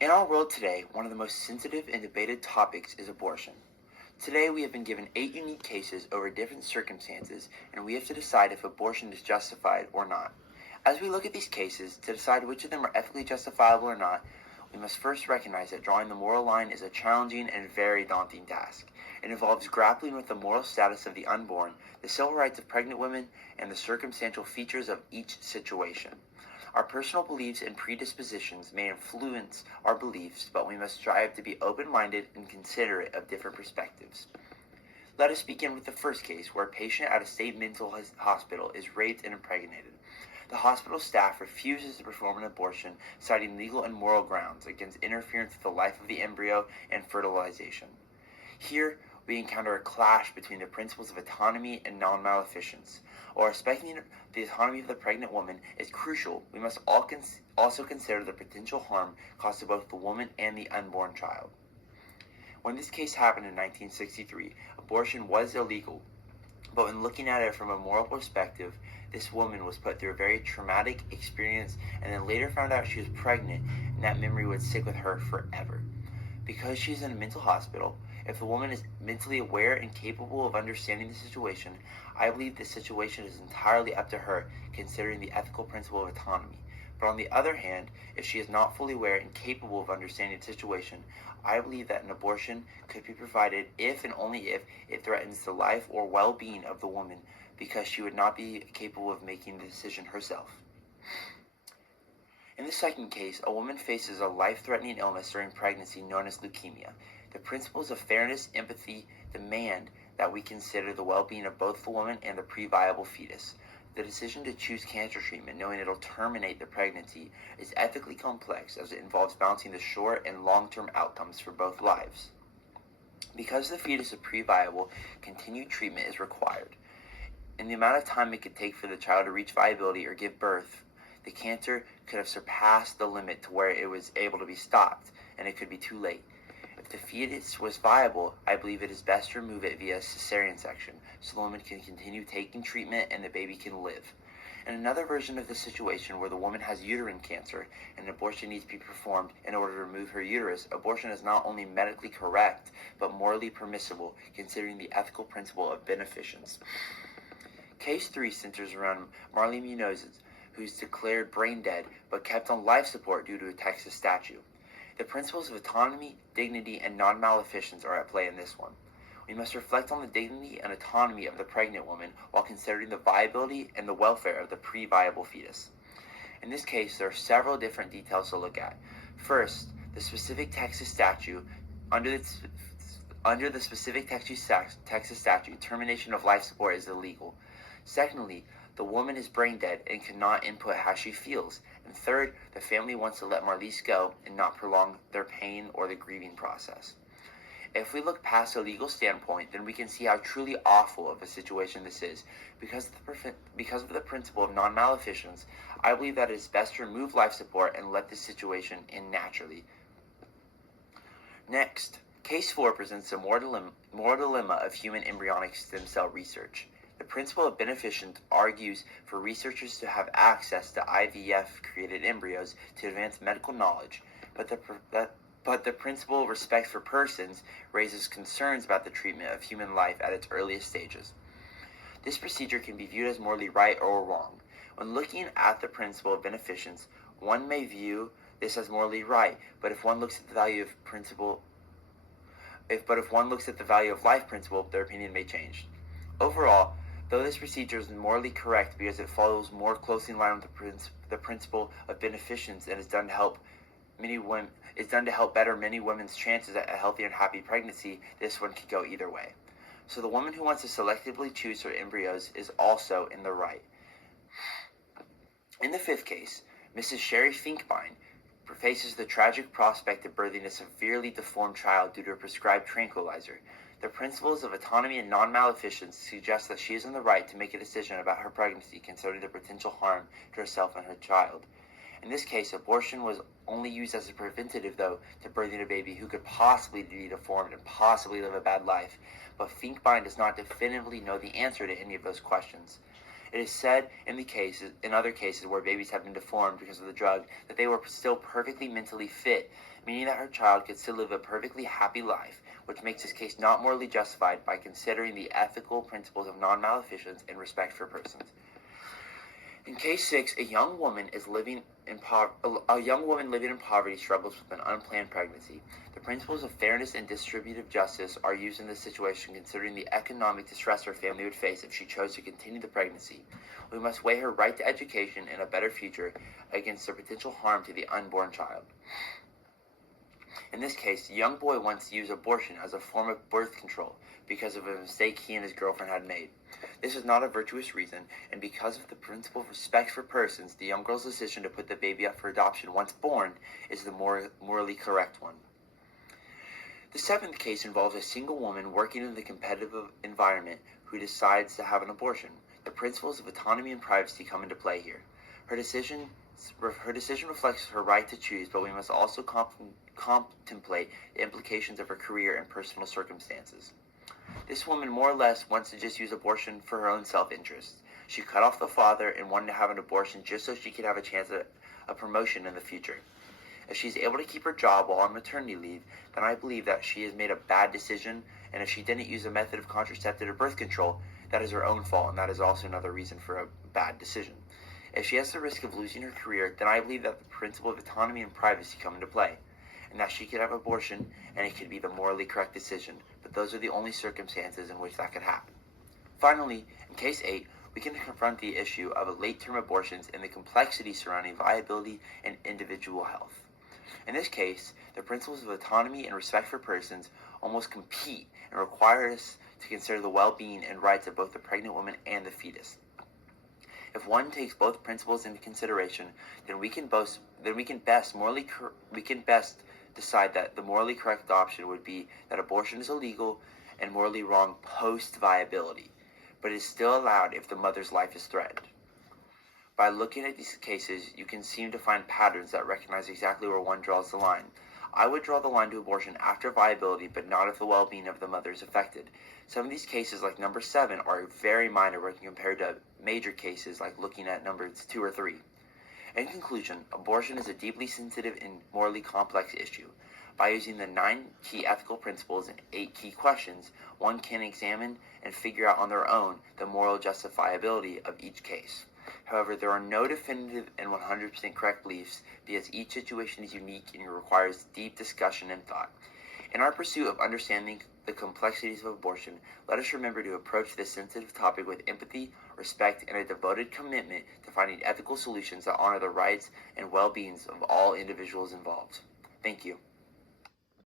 In our world today, one of the most sensitive and debated topics is abortion. Today, we have been given 8 unique cases over different circumstances, and we have to decide if abortion is justified or not. As we look at these cases, to decide which of them are ethically justifiable or not, we must first recognize that drawing the moral line is a challenging and very daunting task. It involves grappling with the moral status of the unborn, the civil rights of pregnant women, and the circumstantial features of each situation. Our personal beliefs and predispositions may influence our beliefs, but we must strive to be open-minded and considerate of different perspectives. Let us begin with the first case, where a patient at a state mental hospital is raped and impregnated. The hospital staff refuses to perform an abortion, citing legal and moral grounds against interference with the life of the embryo and fertilization. Here, we encounter a clash between the principles of autonomy and non-maleficence. While respecting the autonomy of the pregnant woman is crucial, we must also consider the potential harm caused to both the woman and the unborn child. When this case happened in 1963, abortion was illegal, but when looking at it from a moral perspective, this woman was put through a very traumatic experience and then later found out she was pregnant, and that memory would stick with her forever. Because she is in a mental hospital, if the woman is mentally aware and capable of understanding the situation, I believe the situation is entirely up to her, considering the ethical principle of autonomy. But on the other hand, if she is not fully aware and capable of understanding the situation, I believe that an abortion could be provided if and only if it threatens the life or well-being of the woman, because she would not be capable of making the decision herself. In the second case, a woman faces a life-threatening illness during pregnancy known as leukemia. The principles of fairness and empathy demand that we consider the well-being of both the woman and the pre-viable fetus. The decision to choose cancer treatment, knowing it'll terminate the pregnancy, is ethically complex as it involves balancing the short and long-term outcomes for both lives. Because the fetus is pre-viable, continued treatment is required. In the amount of time it could take for the child to reach viability or give birth, the cancer could have surpassed the limit to where it was able to be stopped, and it could be too late. If the fetus was viable, I believe it is best to remove it via cesarean section, so the woman can continue taking treatment and the baby can live. In another version of the situation where the woman has uterine cancer and an abortion needs to be performed in order to remove her uterus, abortion is not only medically correct, but morally permissible, considering the ethical principle of beneficence. Case 3 centers around Marlene Munoz, who's declared brain dead but kept on life support due to a Texas statute. The principles of autonomy, dignity, and non-maleficence are at play in this one. We must reflect on the dignity and autonomy of the pregnant woman while considering the viability and the welfare of the pre-viable fetus. In this case, there are several different details to look at. First, the specific Texas statute. Under the specific Texas statute, termination of life support is illegal. Secondly, the woman is brain dead and cannot input how she feels. And third, the family wants to let Marlise go and not prolong their pain or the grieving process. If we look past a legal standpoint, then we can see how truly awful of a situation this is. Because of the principle of non-maleficence, I believe that it is best to remove life support and let this situation end naturally. Next, Case 4 presents the moral dilemma of human embryonic stem cell research. The principle of beneficence argues for researchers to have access to IVF-created embryos to advance medical knowledge, but the principle of respect for persons raises concerns about the treatment of human life at its earliest stages. This procedure can be viewed as morally right or wrong. When looking at the principle of beneficence, one may view this as morally right, but if one looks at the value of life principle, their opinion may change. Overall, though this procedure is morally correct because it follows more closely in line with the principle of beneficence and is done to help better many women's chances at a healthy and happy pregnancy, this one could go either way. So the woman who wants to selectively choose her embryos is also in the right. In the fifth case, Mrs. Sherry Finkbein faces the tragic prospect of birthing a severely deformed child due to a prescribed tranquilizer. The principles of autonomy and non-maleficence suggest that she is in the right to make a decision about her pregnancy considering the potential harm to herself and her child. In this case, abortion was only used as a preventative, though, to birthing a baby who could possibly be deformed and possibly live a bad life, but Finkbein does not definitively know the answer to any of those questions. It is said in other cases where babies have been deformed because of the drug that they were still perfectly mentally fit, meaning that her child could still live a perfectly happy life, which makes this case not morally justified by considering the ethical principles of non-maleficence and respect for persons. In case 6, a young woman living in poverty struggles with an unplanned pregnancy. The principles of fairness and distributive justice are used in this situation considering the economic distress her family would face if she chose to continue the pregnancy. We must weigh her right to education and a better future against the potential harm to the unborn child. In this case, the young boy wants to use abortion as a form of birth control because of a mistake he and his girlfriend had made. This is not a virtuous reason, and because of the principle of respect for persons, the young girl's decision to put the baby up for adoption once born is the morally correct one. The 7th case involves a single woman working in the competitive environment who decides to have an abortion. The principles of autonomy and privacy come into play here. Her decision reflects her right to choose, but we must also contemplate the implications of her career and personal circumstances. This woman more or less wants to just use abortion for her own self-interest. She cut off the father and wanted to have an abortion just so she could have a chance at a promotion in the future. If she's able to keep her job while on maternity leave, then I believe that she has made a bad decision, and if she didn't use a method of contraceptive or birth control, that is her own fault, and that is also another reason for a bad decision. If she has the risk of losing her career, then I believe that the principle of autonomy and privacy come into play, and that she could have abortion, and it could be the morally correct decision, but those are the only circumstances in which that could happen. Finally, in case 8, we can confront the issue of late-term abortions and the complexity surrounding viability and individual health. In this case, the principles of autonomy and respect for persons almost compete and require us to consider the well-being and rights of both the pregnant woman and the fetus. If one takes both principles into consideration, then we can best decide that the morally correct option would be that abortion is illegal and morally wrong post-viability, but is still allowed if the mother's life is threatened. By looking at these cases, you can seem to find patterns that recognize exactly where one draws the line. I would draw the line to abortion after viability, but not if the well-being of the mother is affected. Some of these cases, like number 7, are very minor when compared to major cases like looking at numbers 2 or 3. In conclusion, abortion is a deeply sensitive and morally complex issue. By using the 9 key ethical principles and 8 key questions, one can examine and figure out on their own the moral justifiability of each case. However, there are no definitive and 100% correct beliefs because each situation is unique and requires deep discussion and thought. In our pursuit of understanding the complexities of abortion, let us remember to approach this sensitive topic with empathy, respect, and a devoted commitment to finding ethical solutions that honor the rights and well-beings of all individuals involved. Thank you.